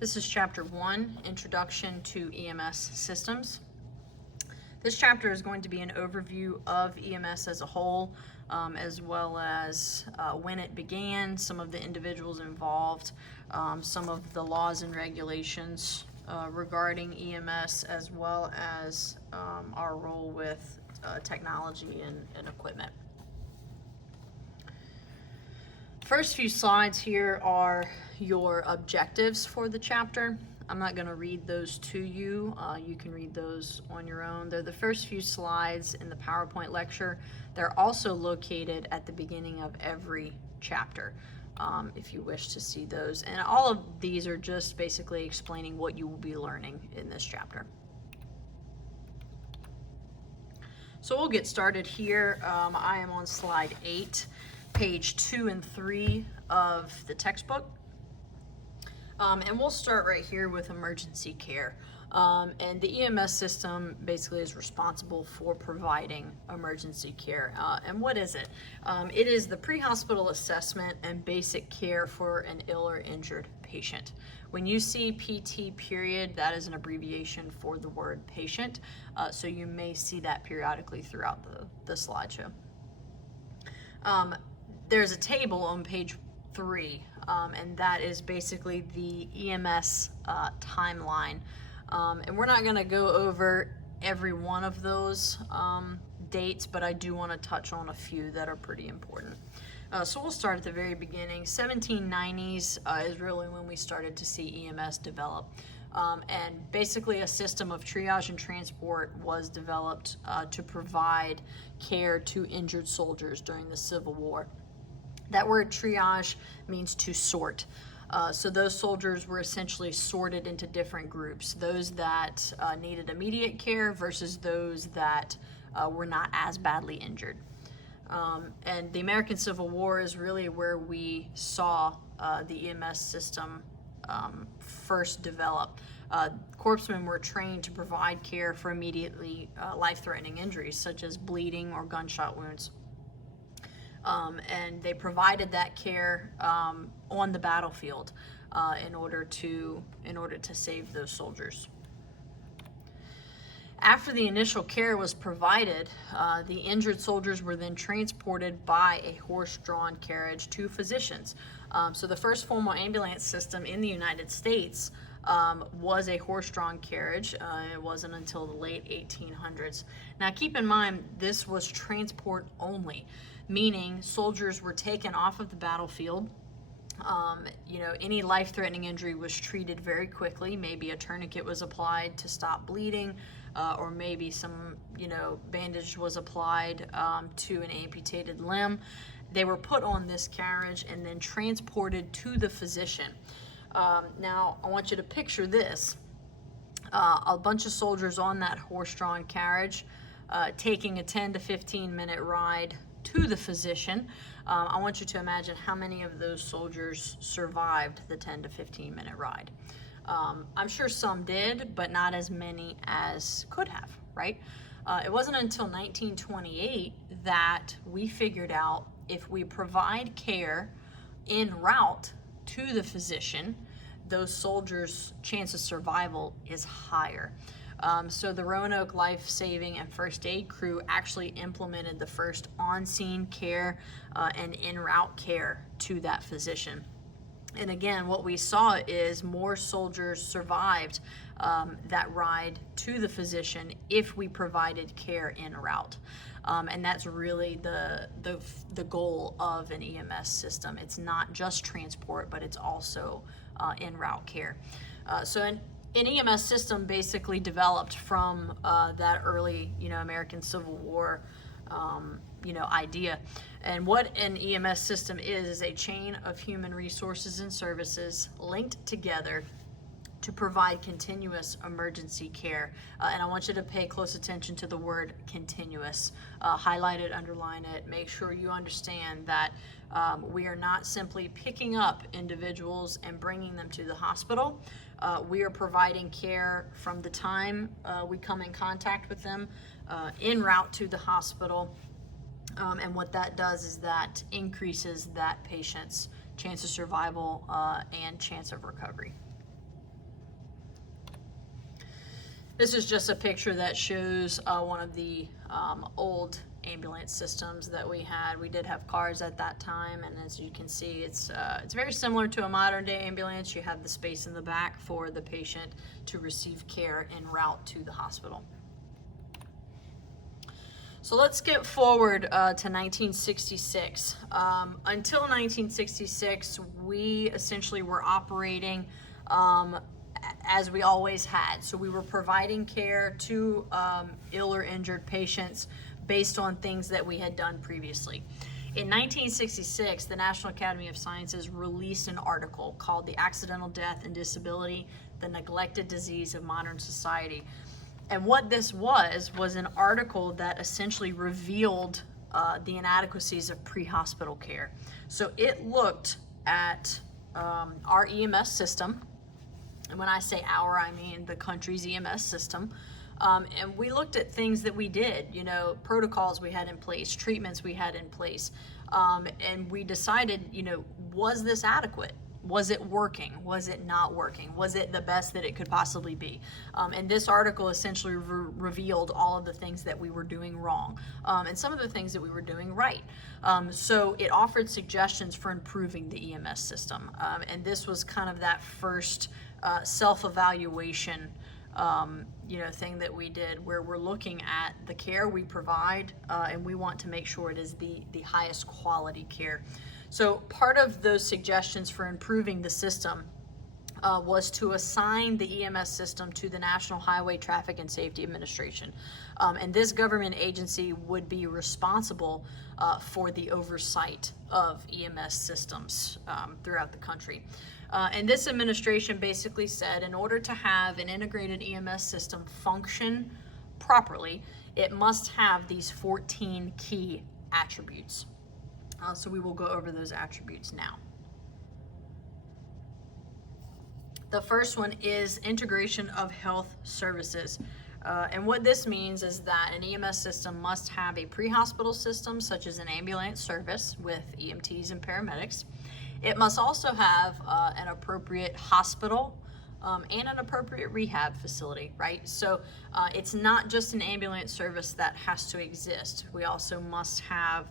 This is Chapter 1, Introduction to EMS Systems. This chapter is going to be an overview of EMS as a whole, as well as when it began, some of the individuals involved, some of the laws and regulations regarding EMS, as well as our role with technology and equipment. First few slides here are your objectives for the chapter. I'm not going to read those to you. You can read those on your own. They're the first few slides in the PowerPoint lecture. They're also located at the beginning of every chapter, if you wish to see those. And all of these are just basically explaining what you will be learning in this chapter. So we'll get started here. I am on slide 8. Page 2 and 3 of the textbook. And we'll start right here with emergency care. And the EMS system basically is responsible for providing emergency care. And what is it? It is the pre-hospital assessment and basic care for an ill or injured patient. When you see PT period, that is an abbreviation for the word patient. So you may see that periodically throughout the slideshow. There's a table on page 3, and that is basically the EMS timeline. And we're not going to go over every one of those dates, but I do want to touch on a few that are pretty important. So we'll start at the very beginning. 1790s is really when we started to see EMS develop. And basically a system of triage and transport was developed to provide care to injured soldiers during the Civil War. That word triage means to sort. So those soldiers were essentially sorted into different groups, those that needed immediate care versus those that were not as badly injured. And the American Civil War is really where we saw the EMS system first develop. Corpsmen were trained to provide care for immediately life-threatening injuries, such as bleeding or gunshot wounds. And they provided that care on the battlefield in order to save those soldiers. After the initial care was provided, the injured soldiers were then transported by a horse-drawn carriage to physicians. So the first formal ambulance system in the United States was a horse-drawn carriage. It wasn't until the late 1800s. Now keep in mind, this was transport only, meaning soldiers were taken off of the battlefield. Any life-threatening injury was treated very quickly. Maybe a tourniquet was applied to stop bleeding, or maybe some, bandage was applied to an amputated limb. They were put on this carriage and then transported to the physician. Now, I want you to picture this. A bunch of soldiers on that horse-drawn carriage taking a 10 to 15 minute ride to the physician. I want you to imagine how many of those soldiers survived the 10 to 15 minute ride. I'm sure some did, but not as many as could have, right? It wasn't until 1928 that we figured out if we provide care en route to the physician, those soldiers' chance of survival is higher. So the Roanoke Life Saving and First Aid Crew actually implemented the first on-scene care and en route care to that physician. And again, what we saw is more soldiers survived that ride to the physician if we provided care en route. And that's really the goal of an EMS system. It's not just transport, but it's also en route care. So an EMS system basically developed from that early, American Civil War, idea. And what an EMS system is a chain of human resources and services linked together to provide continuous emergency care. And I want you to pay close attention to the word continuous. Highlight it, underline it, make sure you understand that we are not simply picking up individuals and bringing them to the hospital. We are providing care from the time we come in contact with them en route to the hospital. And what that does is that increases that patient's chance of survival and chance of recovery. This is just a picture that shows one of the old ambulance systems that we had. We did have cars at that time, and as you can see, it's very similar to a modern day ambulance. You have the space in the back for the patient to receive care en route to the hospital. So let's get forward to 1966. Until 1966, we essentially were operating as we always had. So we were providing care to ill or injured patients based on things that we had done previously. In 1966, the National Academy of Sciences released an article called The Accidental Death and Disability, the Neglected Disease of Modern Society. And what this was an article that essentially revealed the inadequacies of pre-hospital care. So it looked at our EMS system, and when I say our, I mean the country's EMS system. And we looked at things that we did, protocols we had in place, treatments we had in place. And we decided, was this adequate? Was it working? Was it not working? Was it the best that it could possibly be? And this article essentially revealed all of the things that we were doing wrong, and some of the things that we were doing right. So it offered suggestions for improving the EMS system. And this was kind of that first self-evaluation thing that we did, where we're looking at the care we provide, and we want to make sure it is the highest quality care. So part of those suggestions for improving the system was to assign the EMS system to the National Highway Traffic and Safety Administration. And this government agency would be responsible for the oversight of EMS systems throughout the country. And this administration basically said, in order to have an integrated EMS system function properly, it must have these 14 key attributes. So we will go over those attributes now. The first one is integration of health services. And what this means is that an EMS system must have a pre-hospital system, such as an ambulance service with EMTs and paramedics. It must also have an appropriate hospital and an appropriate rehab facility, right? So it's not just an ambulance service that has to exist. We also must have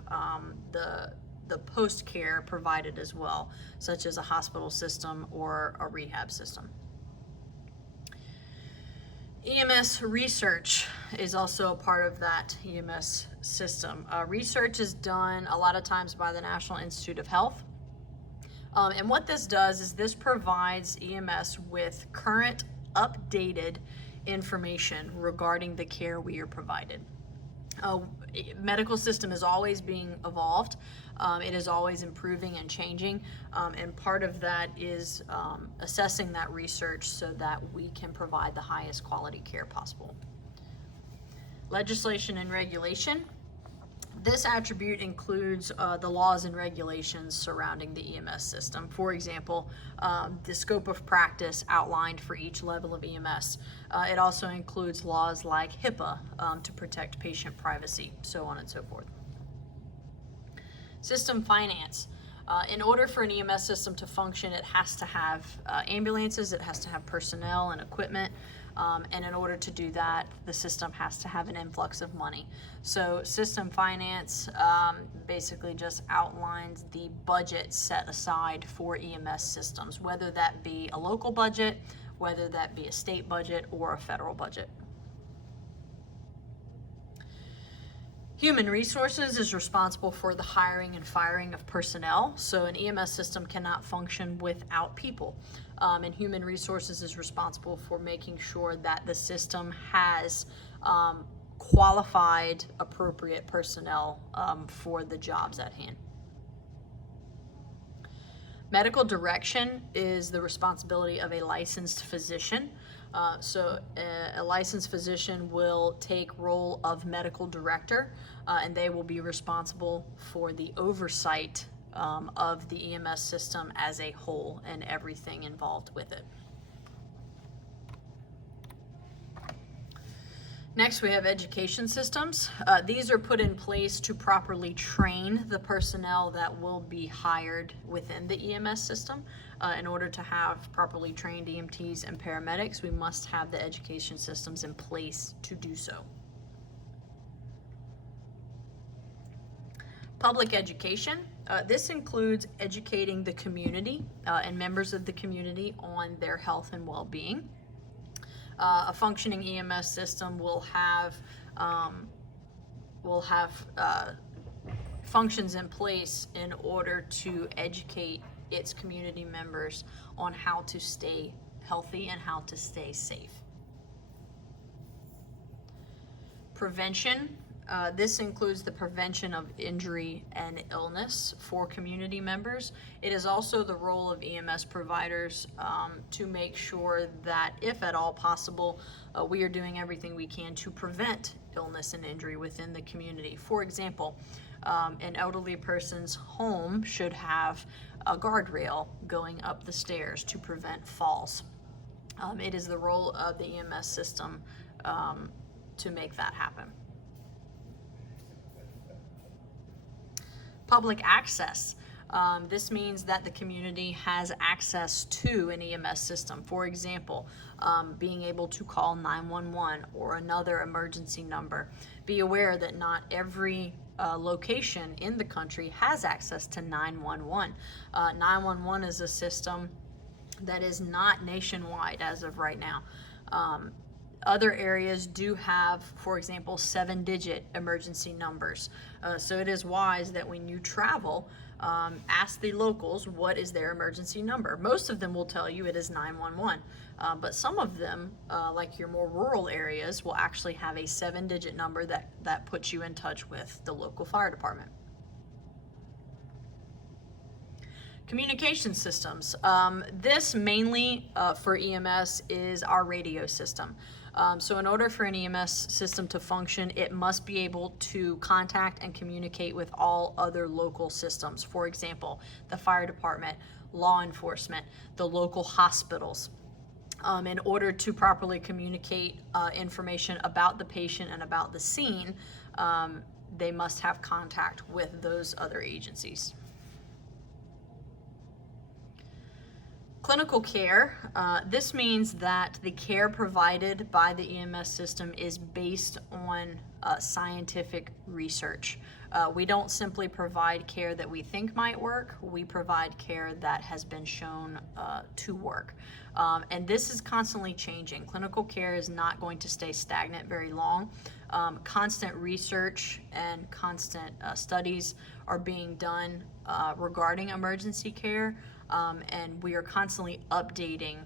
the post-care provided as well, such as a hospital system or a rehab system. EMS research is also a part of that EMS system. Research is done a lot of times by the National Institute of Health. And what this does is this provides EMS with current, updated information regarding the care we are provided. Medical system is always being evolved. It is always improving and changing. And part of that is assessing that research so that we can provide the highest quality care possible. Legislation and regulation. This attribute includes the laws and regulations surrounding the EMS system. For example, the scope of practice outlined for each level of EMS. It also includes laws like HIPAA to protect patient privacy, so on and so forth. System finance. In order for an EMS system to function, it has to have ambulances, it has to have personnel and equipment. And in order to do that, the system has to have an influx of money. So system finance basically just outlines the budget set aside for EMS systems, whether that be a local budget, whether that be a state budget or a federal budget. Human resources is responsible for the hiring and firing of personnel. So an EMS system cannot function without people. And human resources is responsible for making sure that the system has qualified, appropriate personnel for the jobs at hand. Medical direction is the responsibility of a licensed physician. So a licensed physician will take role of medical director, and they will be responsible for the oversight of the EMS system as a whole and everything involved with it. Next, we have education systems. These are put in place to properly train the personnel that will be hired within the EMS system. In order to have properly trained EMTs and paramedics, we must have the education systems in place to do so. Public education. This includes educating the community and members of the community on their health and well-being. A functioning EMS system will have functions in place in order to educate its community members on how to stay healthy and how to stay safe. Prevention. This includes the prevention of injury and illness for community members. It is also the role of EMS providers to make sure that, if at all possible, we are doing everything we can to prevent illness and injury within the community. For example, an elderly person's home should have a guardrail going up the stairs to prevent falls. It is the role of the EMS system to make that happen. Public access. This means that the community has access to an EMS system. For example, being able to call 911 or another emergency number. Be aware that not every location in the country has access to 911. 911 is a system that is not nationwide as of right now. Other areas do have, for example, 7-digit emergency numbers. So it is wise that when you travel, ask the locals what is their emergency number. Most of them will tell you it is 911, but some of them, like your more rural areas, will actually have a 7-digit number that puts you in touch with the local fire department. Communication systems. This mainly for EMS is our radio system. So in order for an EMS system to function, it must be able to contact and communicate with all other local systems. For example, the fire department, law enforcement, the local hospitals. In order to properly communicate information about the patient and about the scene, they must have contact with those other agencies. Clinical care. This means that the care provided by the EMS system is based on scientific research. We don't simply provide care that we think might work, we provide care that has been shown to work. And this is constantly changing. Clinical care is not going to stay stagnant very long. Constant research and constant studies are being done regarding emergency care. And we are constantly updating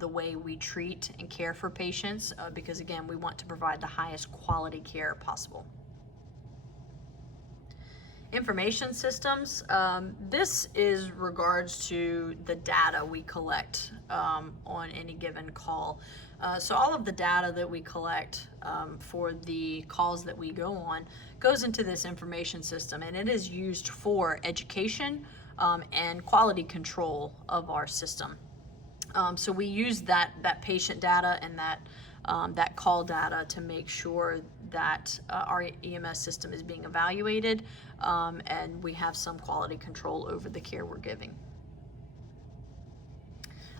the way we treat and care for patients because, again, we want to provide the highest quality care possible. Information systems. This is regards to the data we collect on any given call. So all of the data that we collect for the calls that we go on goes into this information system, and it is used for education and quality control of our system. So we use that patient data and that call data to make sure that our EMS system is being evaluated and we have some quality control over the care we're giving.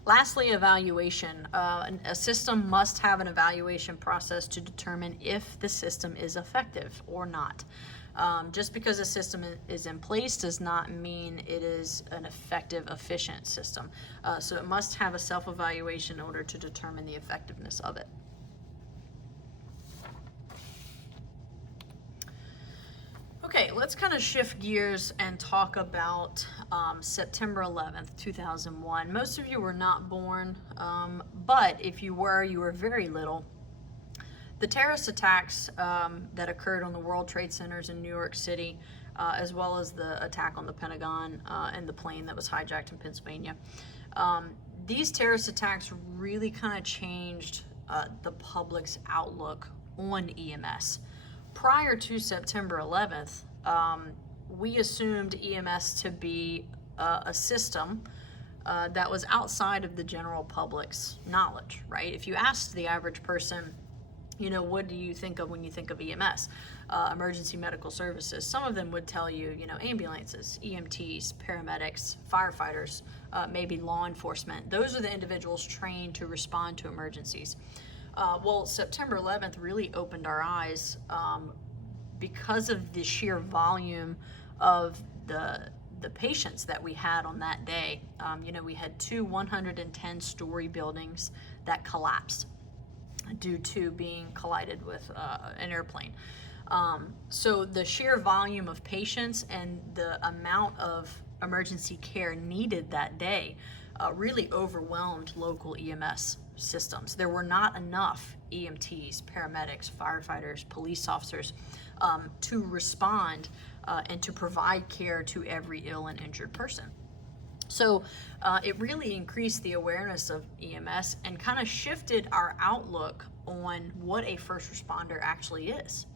Lastly, evaluation. A system must have an evaluation process to determine if the system is effective or not. Just because a system is in place does not mean it is an effective, efficient system. So it must have a self-evaluation in order to determine the effectiveness of it. Okay, let's kind of shift gears and talk about September 11th, 2001. Most of you were not born, but if you were very little. The terrorist attacks that occurred on the World Trade Centers in New York City, as well as the attack on the Pentagon and the plane that was hijacked in Pennsylvania, these terrorist attacks really kind of changed the public's outlook on EMS. Prior to September 11th, we assumed EMS to be a system that was outside of the general public's knowledge, right? If you asked the average person, what do you think of when you think of EMS? Emergency medical services. Some of them would tell you, ambulances, EMTs, paramedics, firefighters, maybe law enforcement. Those are the individuals trained to respond to emergencies. Well, September 11th really opened our eyes because of the sheer volume of the patients that we had on that day. We had two 110-story buildings that collapsed due to being collided with an airplane. So the sheer volume of patients and the amount of emergency care needed that day really overwhelmed local EMS systems. There were not enough EMTs, paramedics, firefighters, police officers to respond and to provide care to every ill and injured person. So it really increased the awareness of EMS and kind of shifted our outlook on what a first responder actually is.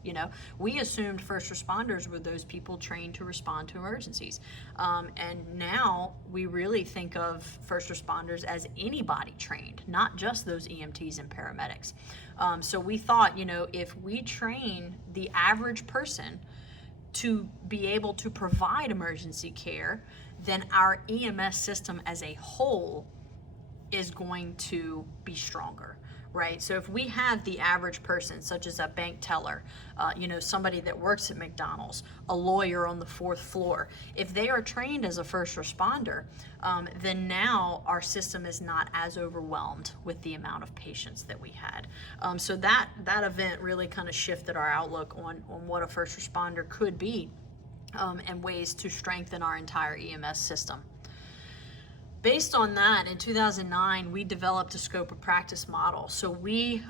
We assumed first responders were those people trained to respond to emergencies. And now we really think of first responders as anybody trained, not just those EMTs and paramedics. So we thought, if we train the average person to be able to provide emergency care, then our EMS system as a whole is going to be stronger, right? So if we have the average person, such as a bank teller, somebody that works at McDonald's, a lawyer on the 4th floor, if they are trained as a first responder, then now our system is not as overwhelmed with the amount of patients that we had. So that event really kind of shifted our outlook on what a first responder could be, and ways to strengthen our entire EMS system. Based on that, in 2009, we developed a scope of practice model. So we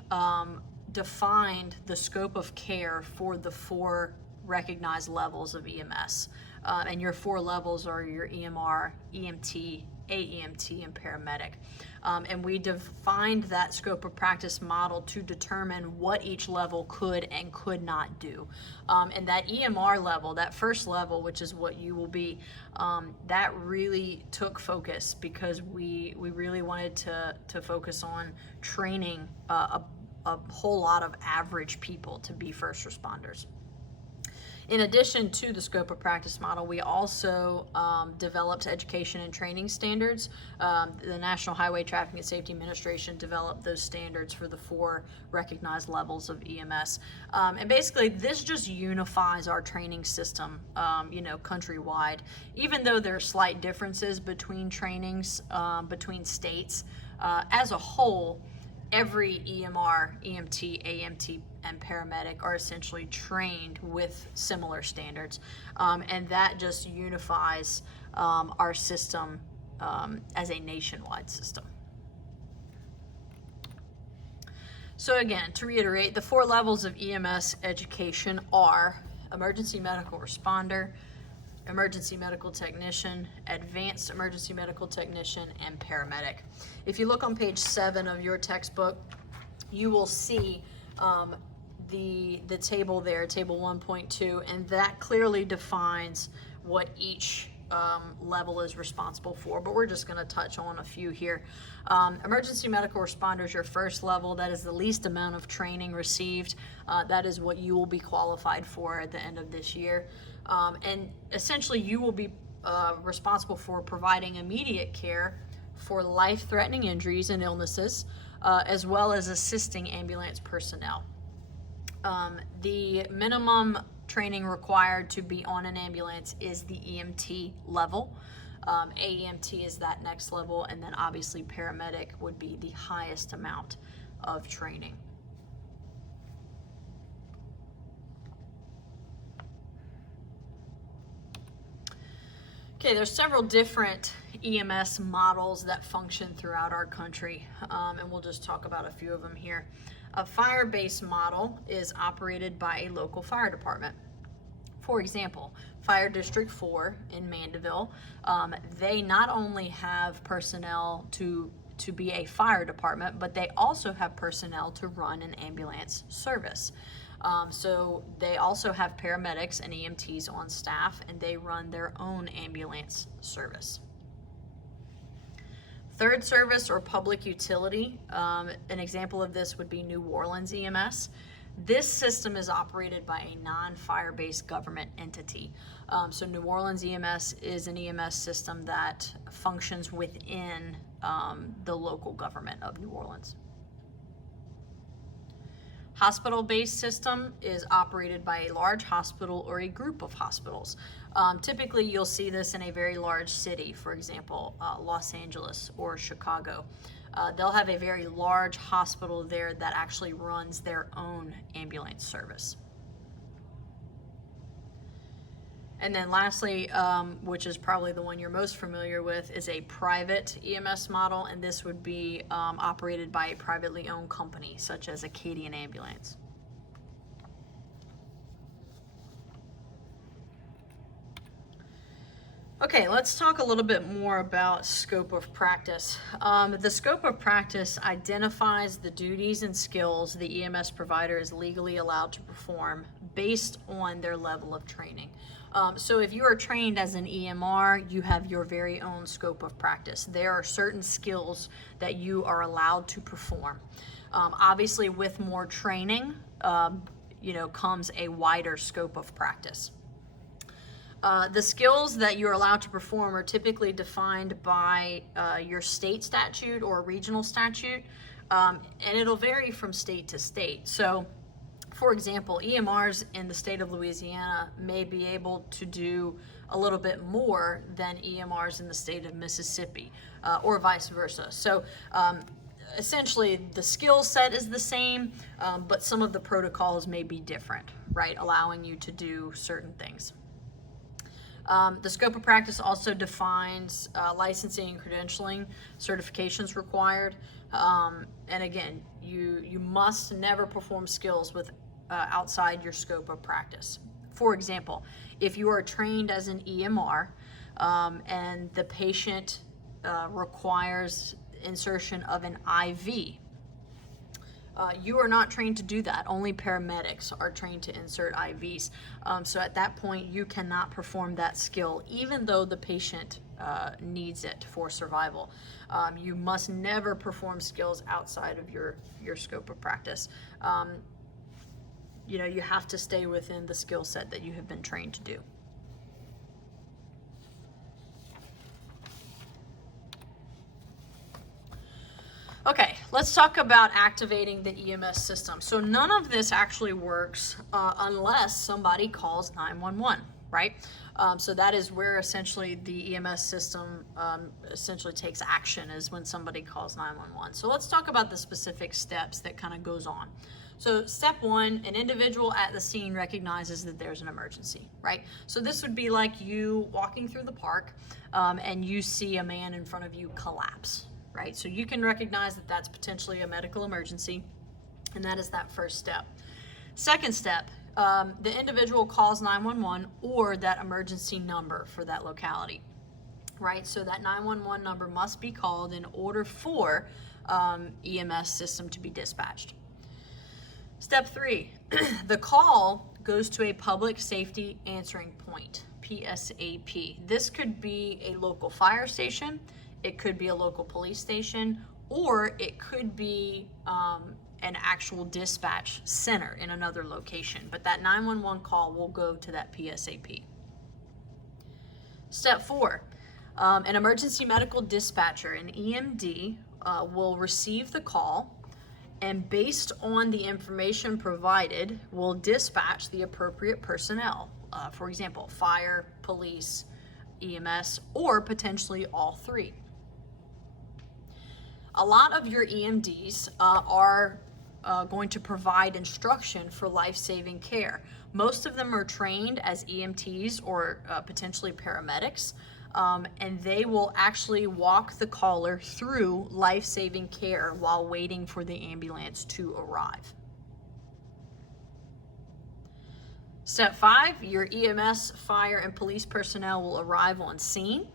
defined the scope of care for the 4 recognized levels of EMS. And your 4 levels are your EMR, EMT, AEMT, and paramedic. And we defined that scope of practice model to determine what each level could and could not do. And that EMR level, that first level, which is what you will be, that really took focus because we really wanted to focus on training a whole lot of average people to be first responders. In addition to the scope of practice model, we also developed education and training standards. The National Highway Traffic and Safety Administration developed those standards for the 4 recognized levels of EMS. And basically, this just unifies our training system, countrywide. Even though there are slight differences between trainings, between states, as a whole, every EMR, EMT, AMT, and paramedic are essentially trained with similar standards. And that just unifies our system as a nationwide system. So again, to reiterate, the 4 levels of EMS education are emergency medical responder, emergency medical technician, advanced emergency medical technician, and paramedic. If you look on page 7 of your textbook, you will see the table there, table 1.2, and that clearly defines what each level is responsible for, but we're just going to touch on a few here. Emergency medical responder is your first level. That is the least amount of training received. That is what you will be qualified for at the end of this year. And essentially you will be responsible for providing immediate care for life-threatening injuries and illnesses, as well as assisting ambulance personnel. The minimum training required to be on an ambulance is the EMT level. AEMT is that next level, and then obviously paramedic would be the highest amount of training. Okay, there's several different EMS models that function throughout our country, and we'll just talk about a few of them here. A fire-based model is operated by a local fire department. For example, Fire District 4 in Mandeville, they not only have personnel to be a fire department, but they also have personnel to run an ambulance service. So they also have paramedics and EMTs on staff, and they run their own ambulance service. Third service or public utility, an example of this would be New Orleans EMS. This system is operated by a non-fire-based government entity. So New Orleans EMS is an EMS system that functions within the local government of New Orleans. Hospital-based system is operated by a large hospital or a group of hospitals. Typically, you'll see this in a very large city, for example, Los Angeles or Chicago. They'll have a very large hospital there that actually runs their own ambulance service. And then lastly, which is probably the one you're most familiar with, is a private EMS model, and this would be operated by a privately owned company, such as Acadian Ambulance. Okay, let's talk a little bit more about scope of practice. The scope of practice identifies the duties and skills the EMS provider is legally allowed to perform based on their level of training. So if you are trained as an EMR, you have your very own scope of practice. There are certain skills that you are allowed to perform. Obviously, with more training, comes a wider scope of practice. The skills that you're allowed to perform are typically defined by your state statute or regional statute, and it'll vary from state to state. So, for example, EMRs in the state of Louisiana may be able to do a little bit more than EMRs in the state of Mississippi, or vice versa. So, essentially, the skill set is the same, but some of the protocols may be different, right, allowing you to do certain things. The scope of practice also defines licensing and credentialing, certifications required, and again, you must never perform skills with outside your scope of practice. For example, if you are trained as an EMR and the patient requires insertion of an IV, you are not trained to do that. Only paramedics are trained to insert IVs. So at that point, you cannot perform that skill, even though the patient needs it for survival. You must never perform skills outside of your scope of practice. You have to stay within the skill set that you have been trained to do. Okay, let's talk about activating the EMS system. So none of this actually works unless somebody calls 911, right? So that is where essentially the EMS system essentially takes action, is when somebody calls 911. So let's talk about the specific steps that kind of goes on. So step one, an individual at the scene recognizes that there's an emergency, right? So this would be like you walking through the park and you see a man in front of you collapse. Right? So you can recognize that that's potentially a medical emergency, and that is that first step. Second step, the individual calls 911 or that emergency number for that locality, right? So that 911 number must be called in order for EMS system to be dispatched. Step three, the call goes to a public safety answering point, PSAP. This could be a local fire station, it could be a local police station, or it could be an actual dispatch center in another location. But that 911 call will go to that PSAP. Step four, an emergency medical dispatcher, an EMD, will receive the call, and based on the information provided, will dispatch the appropriate personnel. For example, fire, police, EMS, or potentially all three. A lot of your EMDs are going to provide instruction for life-saving care. Most of them are trained as EMTs or potentially paramedics, and they will actually walk the caller through life-saving care while waiting for the ambulance to arrive. Step five, your EMS, fire, and police personnel will arrive on scene.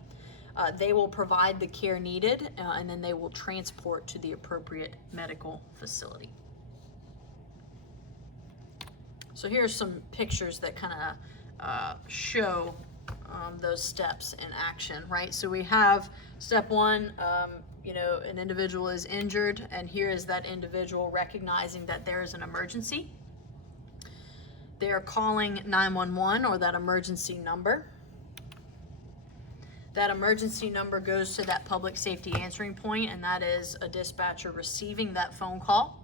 They will provide the care needed, and then they will transport to the appropriate medical facility. So here's some pictures that kind of show those steps in action, right? So we have step one, an individual is injured, and here is that individual recognizing that there is an emergency. They are calling 911 or that emergency number. That emergency number goes to that public safety answering point, and that is a dispatcher receiving that phone call.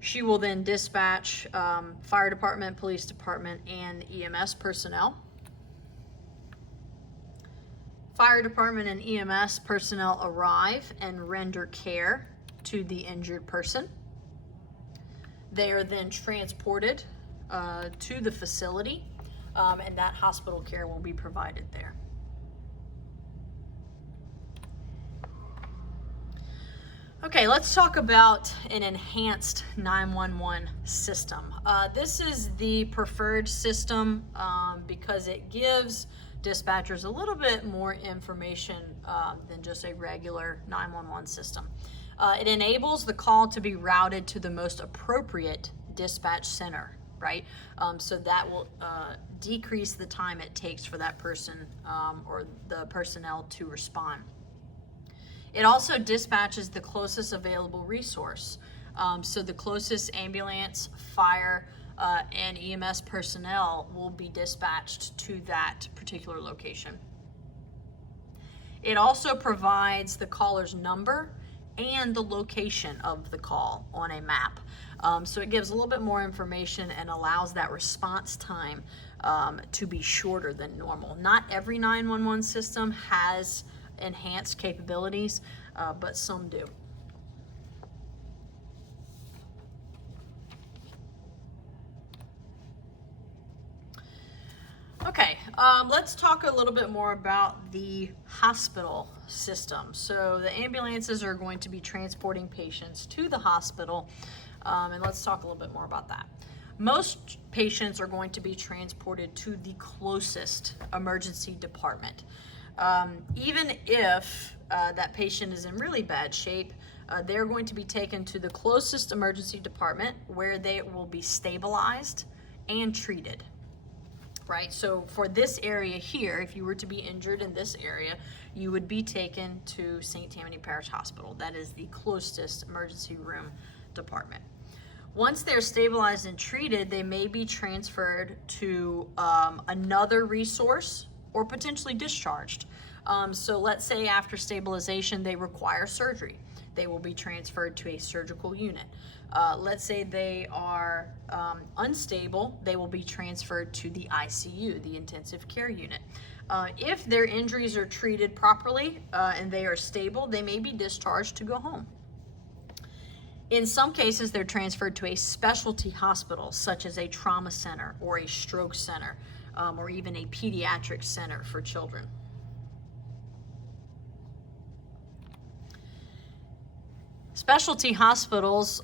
She will then dispatch fire department, police department, and EMS personnel. Fire department and EMS personnel arrive and render care to the injured person. They are then transported to the facility, and that hospital care will be provided there. Okay, let's talk about an enhanced 911 system. This is the preferred system because it gives dispatchers a little bit more information than just a regular 911 system. It enables the call to be routed to the most appropriate dispatch center, right? So that will decrease the time it takes for that person or the personnel to respond. It also dispatches the closest available resource. So the closest ambulance, fire, and EMS personnel will be dispatched to that particular location. It also provides the caller's number and the location of the call on a map. So it gives a little bit more information and allows that response time to be shorter than normal. Not every 911 system has enhanced capabilities, but some do. Okay, let's talk a little bit more about the hospital system. So the ambulances are going to be transporting patients to the hospital, and let's talk a little bit more about that. Most patients are going to be transported to the closest emergency department. Even if that patient is in really bad shape, they're going to be taken to the closest emergency department where they will be stabilized and treated. Right, so for this area here, if you were to be injured in this area, you would be taken to St. Tammany Parish Hospital. That is the closest emergency room department. Once they're stabilized and treated, they may be transferred to another resource or potentially discharged. So let's say after stabilization they require surgery. They will be transferred to a surgical unit. Let's say they are unstable, they will be transferred to the ICU, the intensive care unit. If their injuries are treated properly and they are stable, they may be discharged to go home. In some cases, they're transferred to a specialty hospital, such as a trauma center or a stroke center, or even a pediatric center for children. Specialty hospitals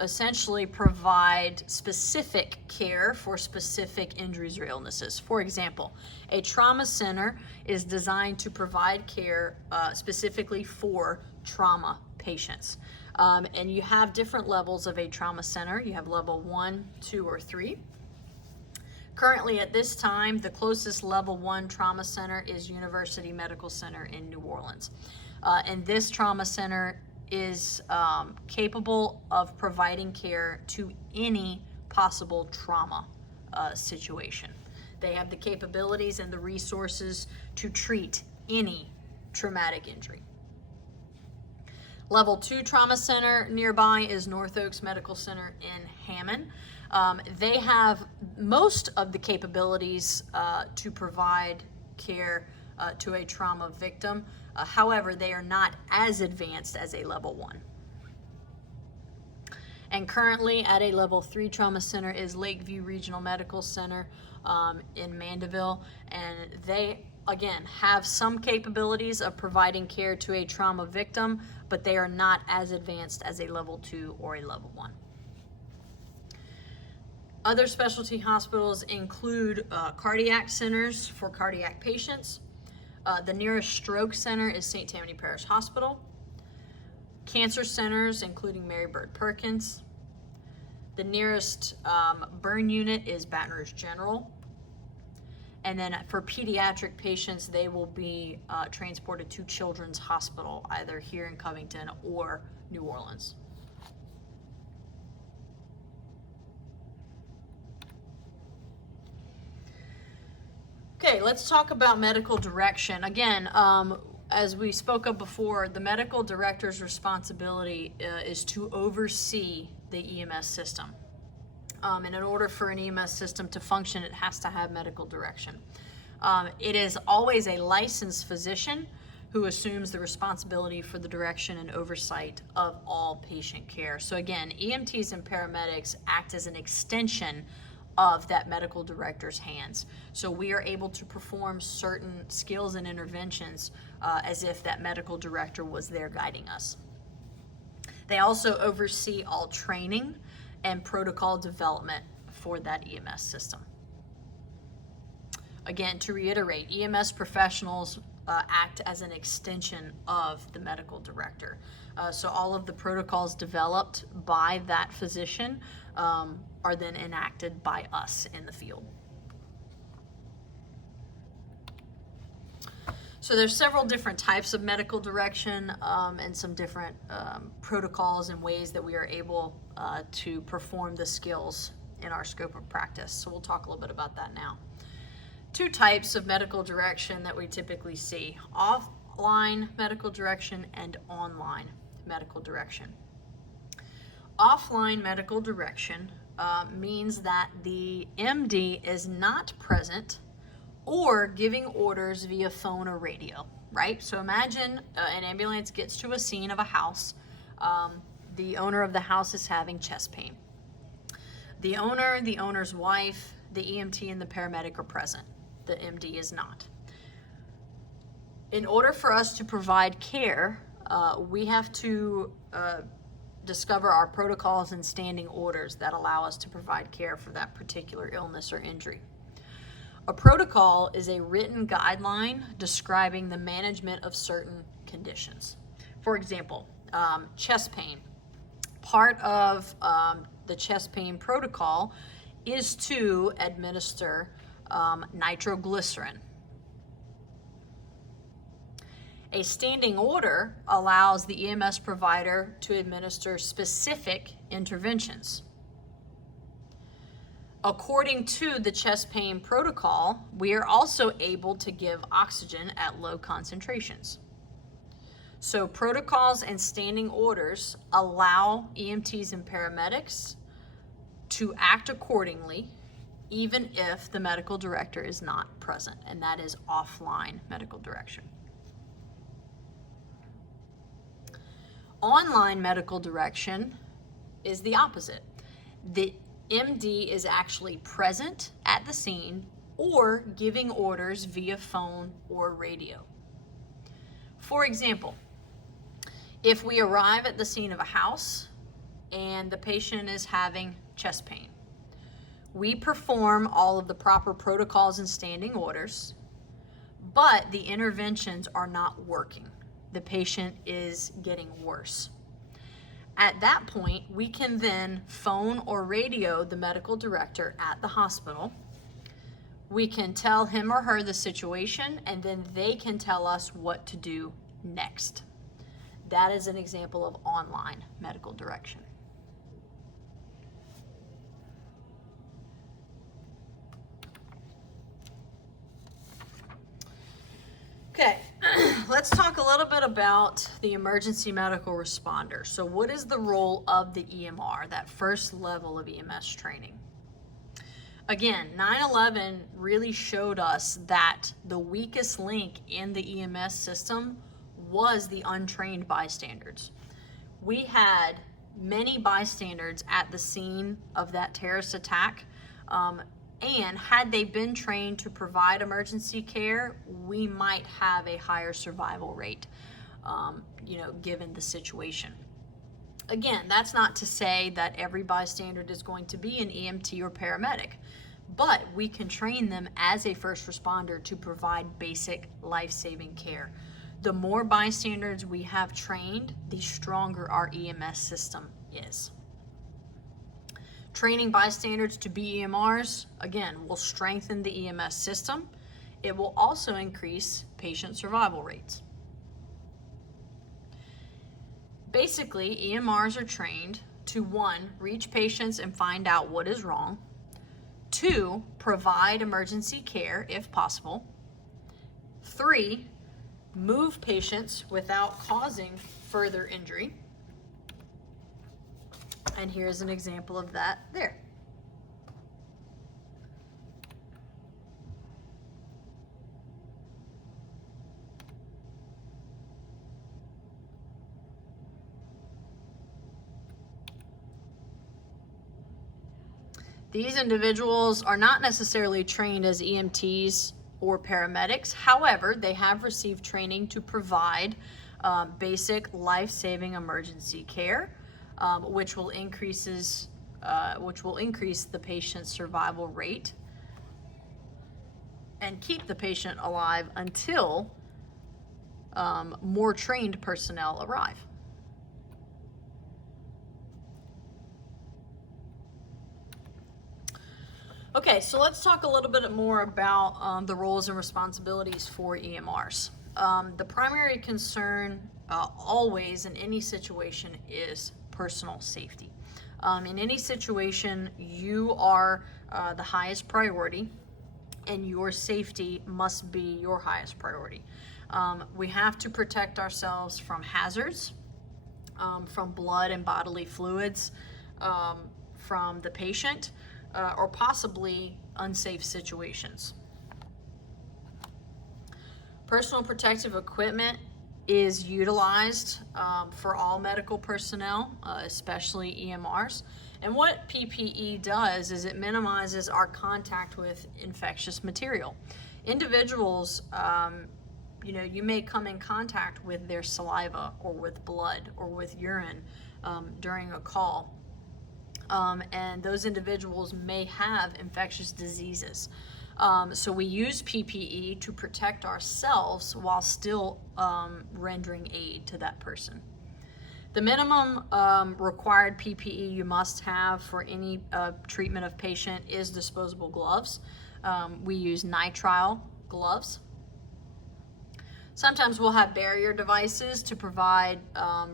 essentially provide specific care for specific injuries or illnesses. For example, a trauma center is designed to provide care specifically for trauma patients. And you have different levels of a trauma center. You have level 1, 2, or 3. Currently at this time, the closest level 1 trauma center is University Medical Center in New Orleans. And this trauma center is capable of providing care to any possible trauma situation. They have the capabilities and the resources to treat any traumatic injury. Level 2 trauma center nearby is North Oaks Medical Center in Hammond. They have most of the capabilities to provide care to a trauma victim. However, they are not as advanced as a level 1. And currently at a level 3 trauma center is Lakeview Regional Medical Center in Mandeville, and they again have some capabilities of providing care to a trauma victim, but they are not as advanced as a level 2 or a level 1. Other specialty hospitals include cardiac centers for cardiac patients. The nearest stroke center is St. Tammany Parish Hospital. Cancer centers, including Mary Bird Perkins. The nearest burn unit is Baton Rouge General. And then for pediatric patients, they will be transported to Children's Hospital, either here in Covington or New Orleans. Okay, let's talk about medical direction. Again, as we spoke of before, the medical director's responsibility is to oversee the EMS system. And in order for an EMS system to function, it has to have medical direction. It is always a licensed physician who assumes the responsibility for the direction and oversight of all patient care. So again, EMTs and paramedics act as an extension of that medical director's hands. So we are able to perform certain skills and interventions as if that medical director was there guiding us. They also oversee all training and protocol development for that EMS system. Again, to reiterate, EMS professionals act as an extension of the medical director. So all of the protocols developed by that physician are then enacted by us in the field. So there's several different types of medical direction and some different protocols and ways that we are able to perform the skills in our scope of practice. So we'll talk a little bit about that now. Two types of medical direction that we typically see: offline medical direction and online medical direction. Offline medical direction means that the MD is not present or giving orders via phone or radio, right? So imagine an ambulance gets to a scene of a house. The owner of the house is having chest pain. The owner, the owner's wife, the EMT, and the paramedic are present. The MD is not. In order for us to provide care, we have to discover our protocols and standing orders that allow us to provide care for that particular illness or injury. A protocol is a written guideline describing the management of certain conditions. For example, chest pain. Part of the chest pain protocol is to administer nitroglycerin. A standing order allows the EMS provider to administer specific interventions. According to the chest pain protocol, we are also able to give oxygen at low concentrations. So protocols and standing orders allow EMTs and paramedics to act accordingly, even if the medical director is not present, and that is offline medical direction. Online medical direction is the opposite. The MD is actually present at the scene or giving orders via phone or radio. For example, if we arrive at the scene of a house and the patient is having chest pain, we perform all of the proper protocols and standing orders, but the interventions are not working. The patient is getting worse. At that point, we can then phone or radio the medical director at the hospital. We can tell him or her the situation, and then they can tell us what to do next. That is an example of online medical direction. Okay, let's talk a little bit about the emergency medical responder. So what is the role of the EMR, that first level of EMS training? Again, 9/11 really showed us that the weakest link in the EMS system was the untrained bystanders. We had many bystanders at the scene of that terrorist attack, and had they been trained to provide emergency care, we might have a higher survival rate, given the situation. Again, that's not to say that every bystander is going to be an EMT or paramedic, but we can train them as a first responder to provide basic life-saving care. The more bystanders we have trained, the stronger our EMS system is. Training bystanders to be EMRs, again, will strengthen the EMS system. It will also increase patient survival rates. Basically, EMRs are trained to 1, reach patients and find out what is wrong. 2, provide emergency care if possible. 3, move patients without causing further injury. And here's an example of that there. These individuals are not necessarily trained as EMTs or paramedics. However, they have received training to provide basic life-saving emergency care, which will increase the patient's survival rate and keep the patient alive until more trained personnel arrive. Okay, so let's talk a little bit more about the roles and responsibilities for EMRs. The primary concern always in any situation is personal safety. In any situation, you are the highest priority, and your safety must be your highest priority. We have to protect ourselves from hazards, from blood and bodily fluids, from the patient, or possibly unsafe situations. Personal protective equipment is utilized for all medical personnel, especially EMRs. And what PPE does is it minimizes our contact with infectious material. Individuals, you may come in contact with their saliva or with blood or with urine during a call. And those individuals may have infectious diseases. So we use PPE to protect ourselves while still rendering aid to that person. The minimum required PPE you must have for any treatment of patient is disposable gloves. We use nitrile gloves. Sometimes we'll have barrier devices to provide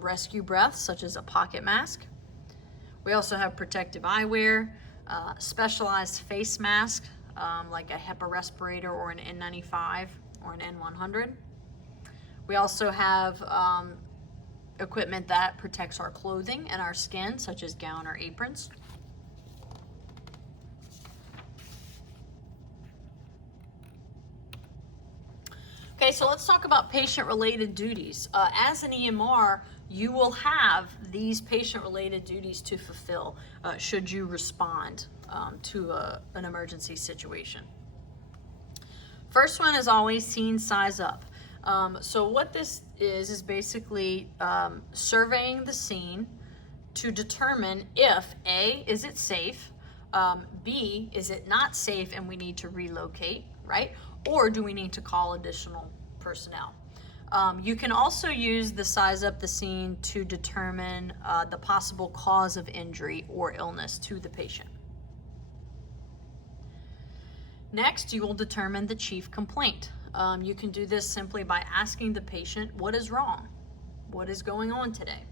rescue breaths, such as a pocket mask. We also have protective eyewear, specialized face mask, like a HEPA respirator or an N95 or an N100. We also have equipment that protects our clothing and our skin, such as gown or aprons. Okay, so let's talk about patient-related duties. As an EMR, you will have these patient-related duties to fulfill should you respond to an emergency situation. First one is always scene size up. So what this is basically surveying the scene to determine if A, is it safe, B, is it not safe and we need to relocate, right? Or do we need to call additional personnel? You can also use the size up the scene to determine the possible cause of injury or illness to the patient. Next, you will determine the chief complaint. You can do this simply by asking the patient, what is wrong? What is going on today?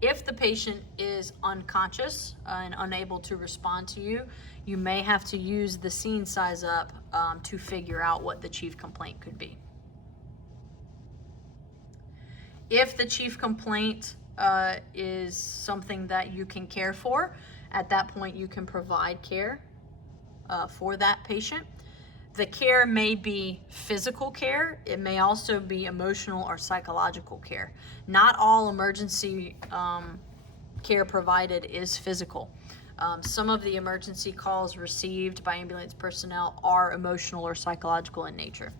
If the patient is unconscious and unable to respond to you, you may have to use the scene size up to figure out what the chief complaint could be. If the chief complaint is something that you can care for, at that point you can provide care for that patient. The care may be physical care. It may also be emotional or psychological care. Not all emergency care provided is physical. Some of the emergency calls received by ambulance personnel are emotional or psychological in nature.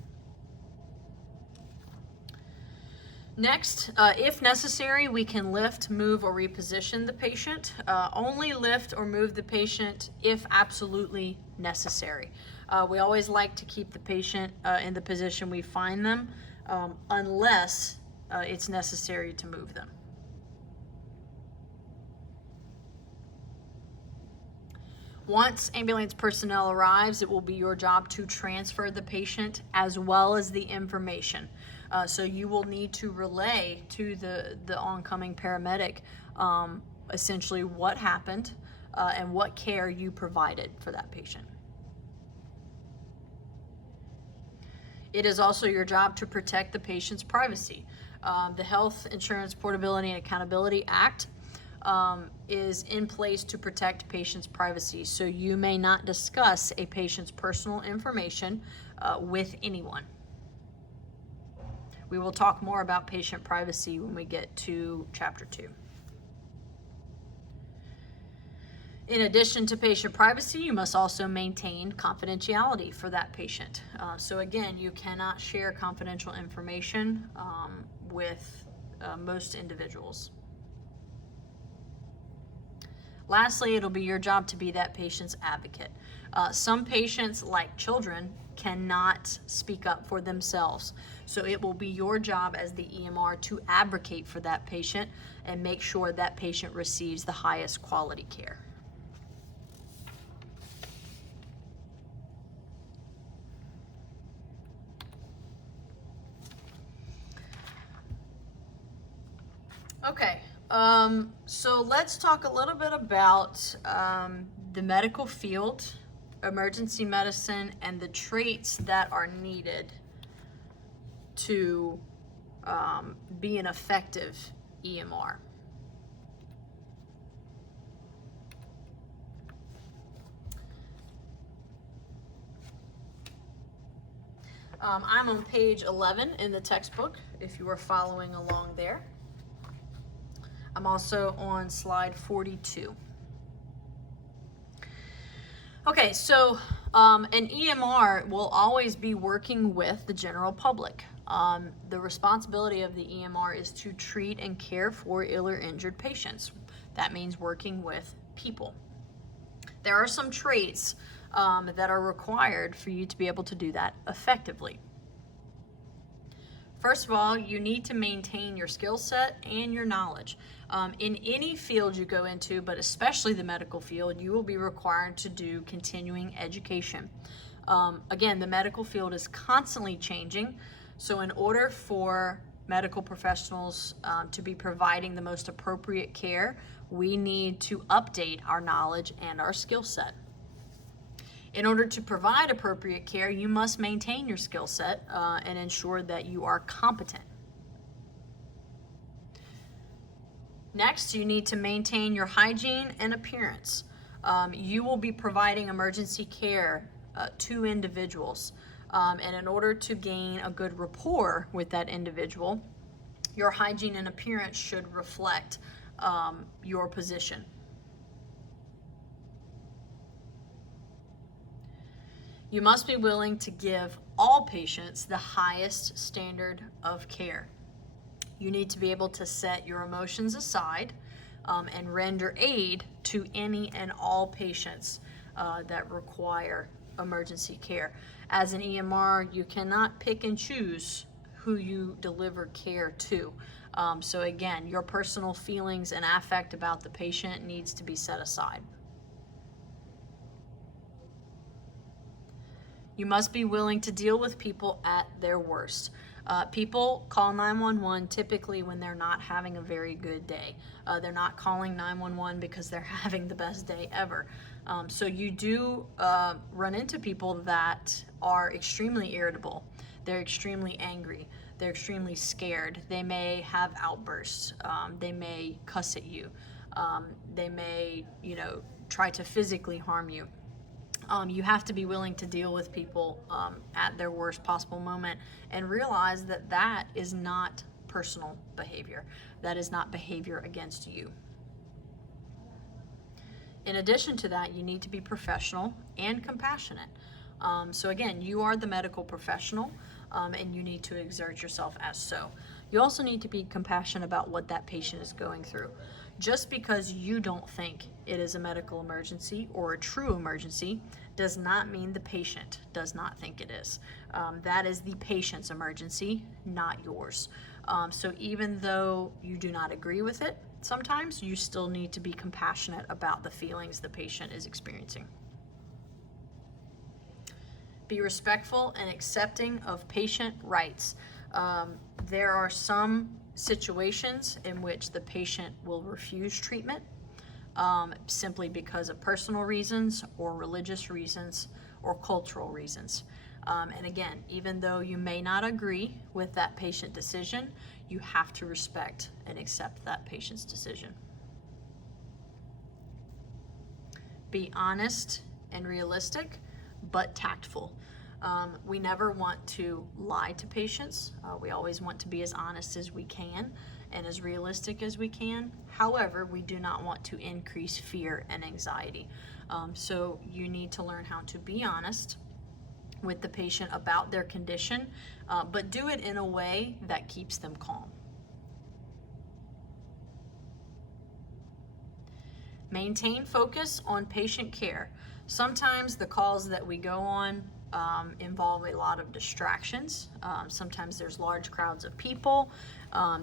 Next, if necessary, we can lift, move, or reposition the patient. Only lift or move the patient if absolutely necessary. We always like to keep the patient in the position we find them unless it's necessary to move them. Once ambulance personnel arrives, it will be your job to transfer the patient as well as the information. So you will need to relay to the oncoming paramedic essentially what happened and what care you provided for that patient. It is also your job to protect the patient's privacy. The Health Insurance Portability and Accountability Act is in place to protect patients' privacy, so you may not discuss a patient's personal information with anyone. We will talk more about patient privacy when we get to Chapter 2. In addition to patient privacy, you must also maintain confidentiality for that patient. So again, you cannot share confidential information with most individuals. Lastly, it'll be your job to be that patient's advocate. Some patients, like children, cannot speak up for themselves. So it will be your job as the EMR to advocate for that patient and make sure that patient receives the highest quality care. Okay, so let's talk a little bit about the medical field, emergency medicine, and the traits that are needed to be an effective EMR. I'm on page 11 in the textbook, if you are following along there. I'm also on slide 42. Okay, so an EMR will always be working with the general public. The responsibility of the EMR is to treat and care for ill or injured patients. That means working with people. There are some traits that are required for you to be able to do that effectively. First of all, you need to maintain your skill set and your knowledge. In any field you go into, but especially the medical field, you will be required to do continuing education. Again, the medical field is constantly changing, so in order for medical professionals to be providing the most appropriate care, we need to update our knowledge and our skill set. In order to provide appropriate care, you must maintain your skill set and ensure that you are competent. Next, you need to maintain your hygiene and appearance. You will be providing emergency care to individuals, and in order to gain a good rapport with that individual, your hygiene and appearance should reflect your position. You must be willing to give all patients the highest standard of care. You need to be able to set your emotions aside and render aid to any and all patients that require emergency care. As an EMR, you cannot pick and choose who you deliver care to. So again, your personal feelings and affect about the patient needs to be set aside. You must be willing to deal with people at their worst. People call 911 typically when they're not having a very good day. They're not calling 911 because they're having the best day ever. So you do run into people that are extremely irritable. They're extremely angry. They're extremely scared. They may have outbursts. They may cuss at you. They may, try to physically harm you. You have to be willing to deal with people at their worst possible moment and realize that that is not personal behavior. That is not behavior against you. In addition to that, you need to be professional and compassionate. So again, you are the medical professional and you need to exert yourself as so. You also need to be compassionate about what that patient is going through. Just because you don't think it is a medical emergency or a true emergency does not mean the patient does not think it is. That is the patient's emergency, not yours. So even though you do not agree with it, sometimes you still need to be compassionate about the feelings the patient is experiencing. Be respectful and accepting of patient rights. There are some situations in which the patient will refuse treatment simply because of personal reasons or religious reasons or cultural reasons. And again, even though you may not agree with that patient decision, you have to respect and accept that patient's decision. Be honest and realistic, but tactful. We never want to lie to patients. We always want to be as honest as we can and as realistic as we can. However, we do not want to increase fear and anxiety. So you need to learn how to be honest with the patient about their condition, but do it in a way that keeps them calm. Maintain focus on patient care. Sometimes the calls that we go on involve a lot of distractions. Sometimes there's large crowds of people.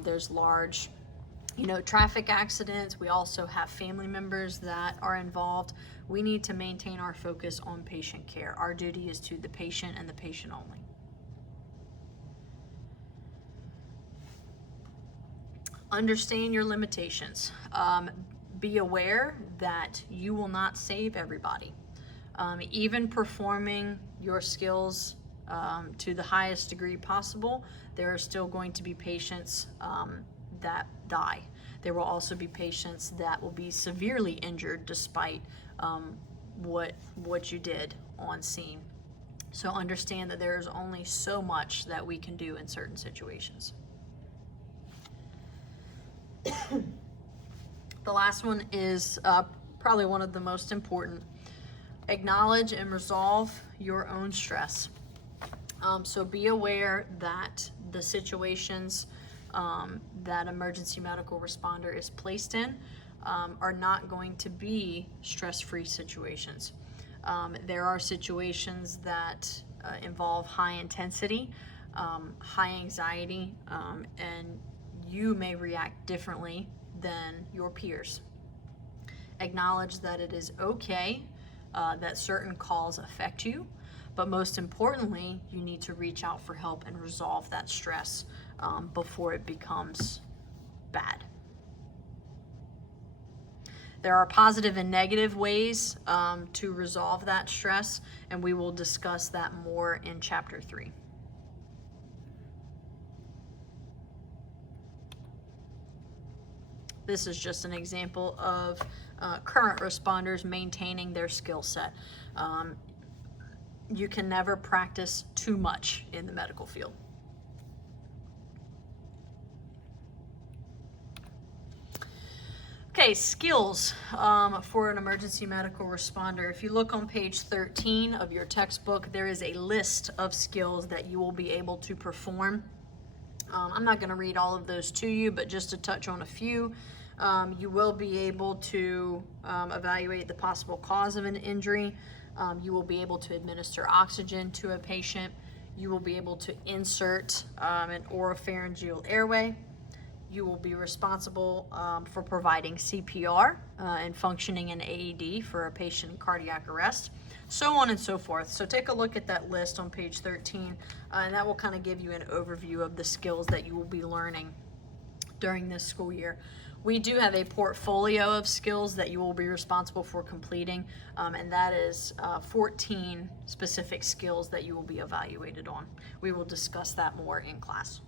There's large, traffic accidents. We also have family members that are involved. We need to maintain our focus on patient care. Our duty is to the patient and the patient only. Understand your limitations. Be aware that you will not save everybody. Even performing your skills to the highest degree possible, there are still going to be patients that die. There will also be patients that will be severely injured despite what you did on scene. So understand that there is only so much that we can do in certain situations. The last one is probably one of the most important. Acknowledge and resolve your own stress. So be aware that the situations that emergency medical responder is placed in are not going to be stress-free situations. There are situations that involve high intensity, high anxiety, and you may react differently than your peers. Acknowledge that it is okay that certain calls affect you, but most importantly, you need to reach out for help and resolve that stress before it becomes bad. There are positive and negative ways to resolve that stress, and we will discuss that more in Chapter 3. This is just an example of current responders maintaining their skill set. You can never practice too much in the medical field. Okay, skills for an emergency medical responder. If you look on page 13 of your textbook, there is a list of skills that you will be able to perform. I'm not going to read all of those to you, but just to touch on a few. You will be able to evaluate the possible cause of an injury. You will be able to administer oxygen to a patient. You will be able to insert an oropharyngeal airway. You will be responsible for providing CPR and functioning an AED for a patient in cardiac arrest, so on and so forth. So take a look at that list on page 13, and that will kind of give you an overview of the skills that you will be learning during this school year. We do have a portfolio of skills that you will be responsible for completing, and that is 14 specific skills that you will be evaluated on. We will discuss that more in class.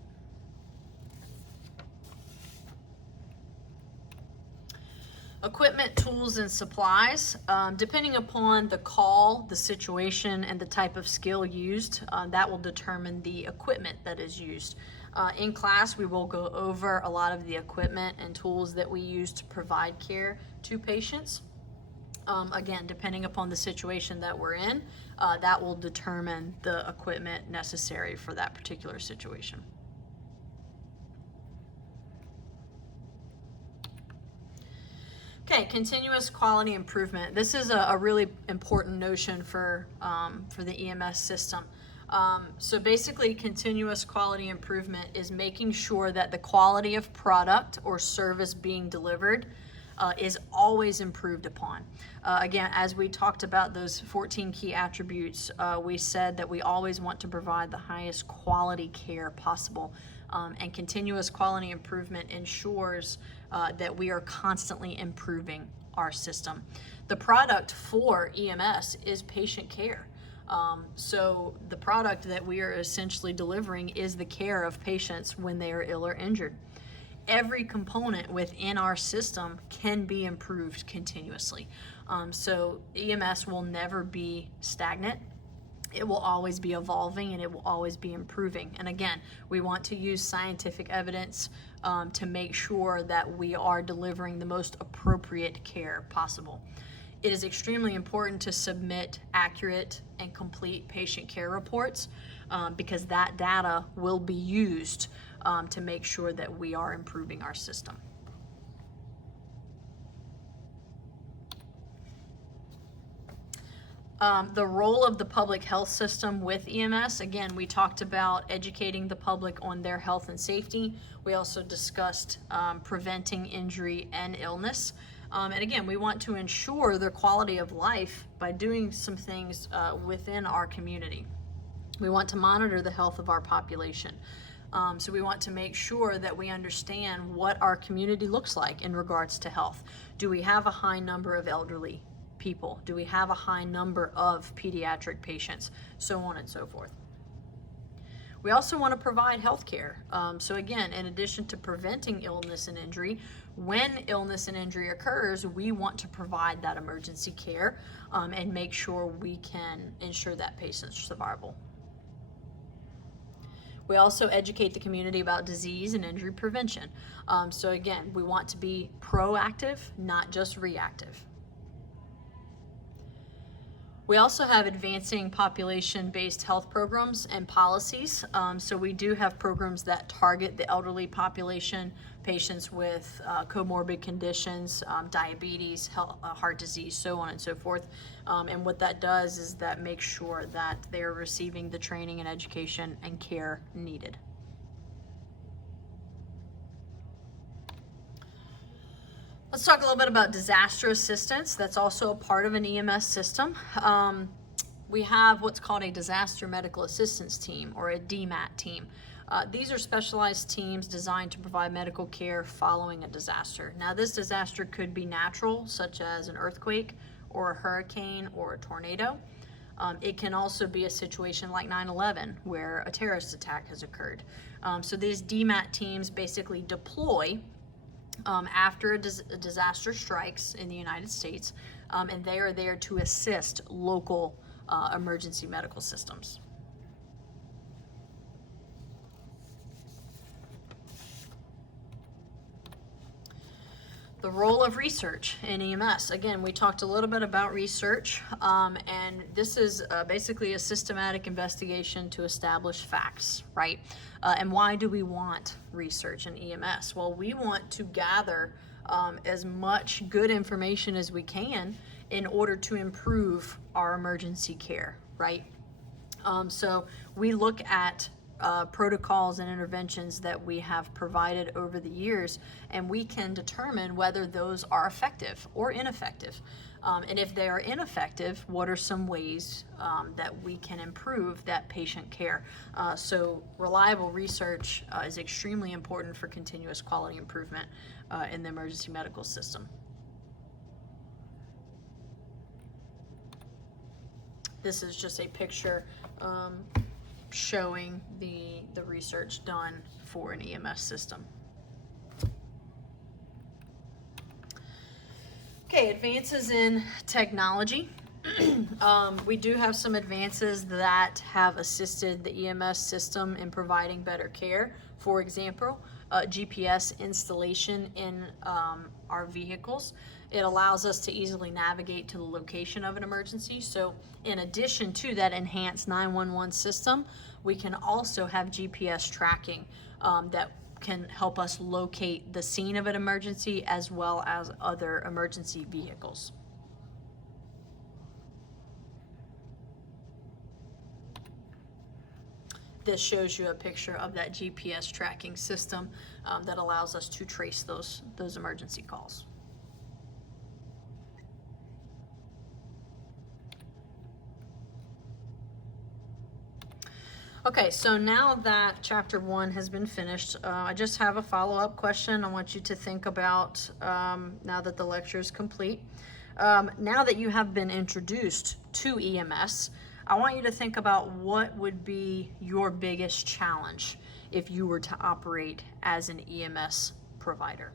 Equipment, tools, and supplies. Depending upon the call, the situation, and the type of skill used, that will determine the equipment that is used. In class, we will go over a lot of the equipment and tools that we use to provide care to patients. Again, depending upon the situation that we're in, that will determine the equipment necessary for that particular situation. Okay, continuous quality improvement. This is a really important notion for the EMS system. So basically, continuous quality improvement is making sure that the quality of product or service being delivered is always improved upon. Again, as we talked about those 14 key attributes, we said that we always want to provide the highest quality care possible. And continuous quality improvement ensures that we are constantly improving our system. The product for EMS is patient care. So the product that we are essentially delivering is the care of patients when they are ill or injured. Every component within our system can be improved continuously. So EMS will never be stagnant. It will always be evolving and it will always be improving. And again, we want to use scientific evidence to make sure that we are delivering the most appropriate care possible. It is extremely important to submit accurate and complete patient care reports because that data will be used to make sure that we are improving our system. The role of the public health system with EMS, again, we talked about educating the public on their health and safety. We also discussed preventing injury and illness. And again, we want to ensure their quality of life by doing some things within our community. We want to monitor the health of our population. So we want to make sure that we understand what our community looks like in regards to health. Do we have a high number of elderly people? Do we have a high number of pediatric patients? So on and so forth. We also want to provide health care. So again, in addition to preventing illness and injury, when illness and injury occurs, we want to provide that emergency care and make sure we can ensure that patient's survival. We also educate the community about disease and injury prevention. So again, we want to be proactive, not just reactive. We also have advancing population-based health programs and policies. So we do have programs that target the elderly population, patients with comorbid conditions, diabetes, heart disease, so on and so forth. And what that does is that makes sure that they're receiving the training and education and care needed. Let's talk a little bit about disaster assistance. That's also a part of an EMS system. We have what's called a disaster medical assistance team, or a DMAT team. These are specialized teams designed to provide medical care following a disaster. Now, this disaster could be natural, such as an earthquake or a hurricane or a tornado. It can also be a situation like 9/11 where a terrorist attack has occurred. So these DMAT teams basically deploy after a disaster strikes in the United States, and they are there to assist local emergency medical systems. The role of research in EMS. Again, we talked a little bit about research, and this is basically a systematic investigation to establish facts, right? And why do we want research in EMS? Well, we want to gather as much good information as we can in order to improve our emergency care, right? So we look at protocols and interventions that we have provided over the years, and we can determine whether those are effective or ineffective. And if they are ineffective, what are some ways that we can improve that patient care? So reliable research is extremely important for continuous quality improvement in the emergency medical system. This is just a picture showing the research done for an EMS system. Okay, advances in technology. We do have some advances that have assisted the EMS system in providing better care. For example, GPS installation in our vehicles. It allows us to easily navigate to the location of an emergency. So in addition to that enhanced 911 system, we can also have GPS tracking that can help us locate the scene of an emergency as well as other emergency vehicles. this shows you a picture of that GPS tracking system that allows us to trace those emergency calls. Okay, so now that chapter 1 has been finished, I just have a follow-up question I want you to think about now that the lecture is complete. Now that you have been introduced to EMS, I want you to think about what would be your biggest challenge if you were to operate as an EMS provider.